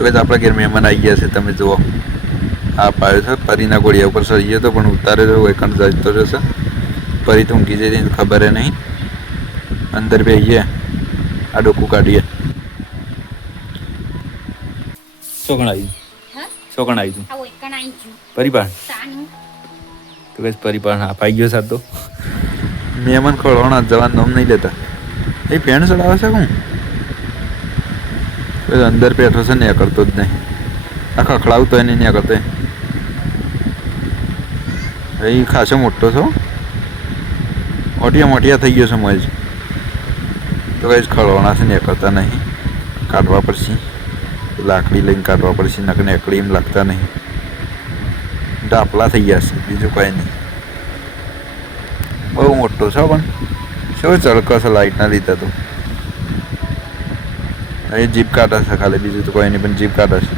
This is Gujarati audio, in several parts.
તો કઈ આપણા ઘેર મહેમાન આવી ગયા છે, તમે જુઓ. આ પાયો છે પરીના ઘોડિયા ઉપર ચડી ગયો તો પણ ઉતારે તો વૈકણ જતો રહેશે. પરી તો ઊંઘી જઈ ખબર નહીં. અંદર બેસીએ, આ ડોકું કાઢીએ. ચોકણ આવી ચોકણ આવી તું પરિપાણ તો કઈ પરિપાણ અપાઈ ગયો સાતો. મહેમાન ખોલવાના જવાનું નામ નહીં લેતા. એ પેન્ટ ચડાવે છે કોણ? અંદર બેઠો છે ને કરતો જ નહીં. આ ખખડાવતો એને નહીં કરતો. એ ખાસો મોટો છો, મોટિયા થઈ ગયો છે મોજ. તો કઈ ખળવાના છે ને કરતા નહીં. કાઢવા પડશે, લાકડી લઈને કાઢવા પડશે. નક નેકડી એમ લાગતા નહીં. ડાપલા થઈ ગયા છે, બીજું કઈ નહીં. બહુ મોટો છે પણ શું ચળકો છે લાઈટના લીધે. તો એ જીપ કાઢે છે ખાલી, બીજું તો કોઈ નહીં. પણ જીપ કાઢે છે.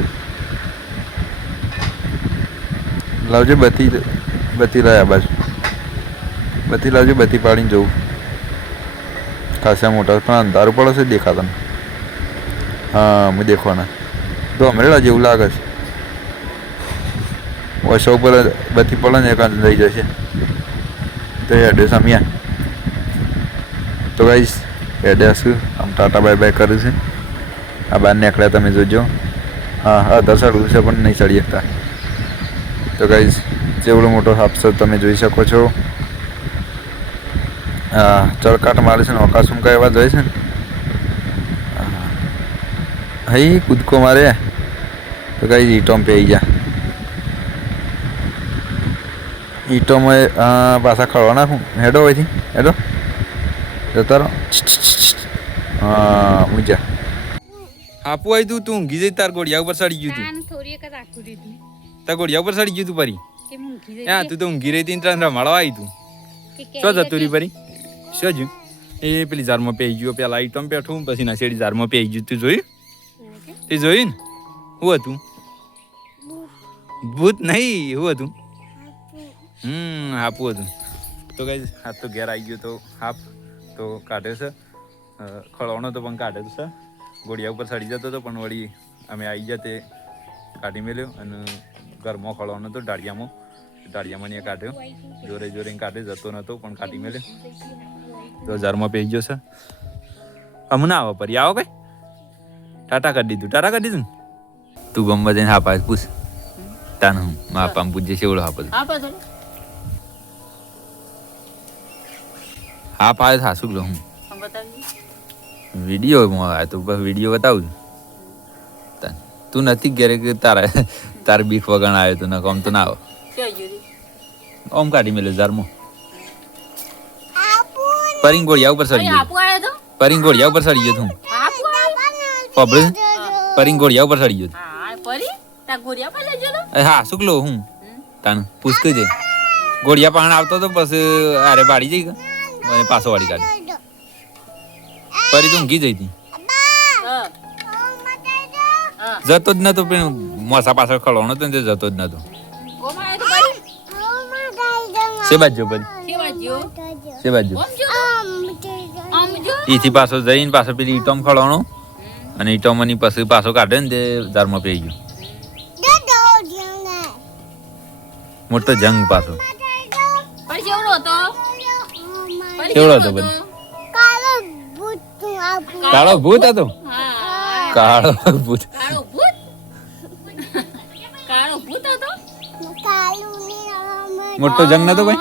લાવજો બત્તી લાય આ બાજુ. બત્તી લાવજો, બત્તી પાડીને જવું. ખાસા મોટા પણ અંધારું પડે છે, દેખાતા. હા હું દેખવાના તો હમણાં જેવું લાગે છે. વર્ષો ઉપર બત્તી પડે ને એકાંત લઈ જશે તો એડ્રેસ અમ્યા. તો ગાઈસ એડ્રેસ આમ ટાટા બાય બાય કરે છે. આ બહાર નીકળ્યા તમે જોજો. હા અધર ચડવું છે પણ નહીં ચડી શકતા. તો ગાઈસ જેવડો મોટો સાપ છે તમે જોઈ શકો છો. હા ચળકાટ મારે છે ને અકાશ ઉમકા એવા જાય છે ને. હઈ કૂદકો મારે તો ગાઈસ ઈટોમ પી ગયા. ઈટોમાં પાછા ખળવા નાખું. હેડો હોયથી હેડો જતા રહો. હા ઊંચા આપું આવી તું ઊંઘી જઈ. તાર ઘોડિયા ઉપર ચડી ગયું તું. તાર ઘોડિયા ઉપર ચડી ગયું તું પરી. હા તું તો ઊંઘી રહી હતી ને રમાડવા આવી તું. શું જતું રહી પરી? શું જ એ પેલી ઝારમાં પી ગયો. પેલા આઈટમ બેઠું પછી ના શેડી ઝારમાં પી ગયું. તું જોયું? તે જોયું ને? શું હતું? ભૂત નહીં, શું હતું? હાપું હતું. તો કઈ હાથ તો ઘેર આવી ગયો તો હાપ તો કાઢે છે. ખળવાનો તો પણ કાઢે છે. ઘોડિયા ઉપર ચડી જતો હતો પણ વળી અમે આવી ગયા તે કાઢી મેલ્યો. અને ઘરમાં ખળવાનો હતો ડાળિયામાં ને કાઢ્યો. જોરે જોરે કાઢે જતો નતો પણ કાઢી મેલ્યો. તો હજારમાં પી ગયો છે. હમણાં આવો પરી આવો કઈ ટાટા કરી દીધું. તું ગમવા જઈને હાપા પૂછ તાન હું હાપા પૂછજે છે એવડો હાપ હા પાય થાશું લો. હું વિડીયો તો વિડીયો બતાવું. તું નથી ઘેરે કે તારે બીક વગણ આવ્યો તું ના આમ તો ના આવે. ઓમ કાઢી મેલ્યો ઝારમાં. પરિંગોળિયા ઉપર ચડી ગયો. પરિંગોળિયા ઉપર ચડી ગયો તું. પબળે પરિંગોળિયા ઉપર ચડી ગયો. હા શુક્લો હું તાન પૂછતું છે. ઘોડિયા પાણ આવતો તો પછી અરે વાળી જઈ ગયો અને પાછો વાળી કાઢી. પરી તો ઊંઘી જઈ હતી. જતો જ નતો પણ મોસા પાછળ ખળવાનો હતો ને તે જતો જ નતો. શે બાજુ પરી શે બાજુ ઈથી પાછો જઈને પાછો પેલી ઈટોમ ખળવાનો અને ઈટોમની પછી પાછો કાઢે ને તે ઝારમાં પી ગયો. મોટો જંગ પાછો કેવડો હતો બધો? કાળો ભૂત હતો. કાળો ભૂત મોટો જંગ નતો ભાઈ.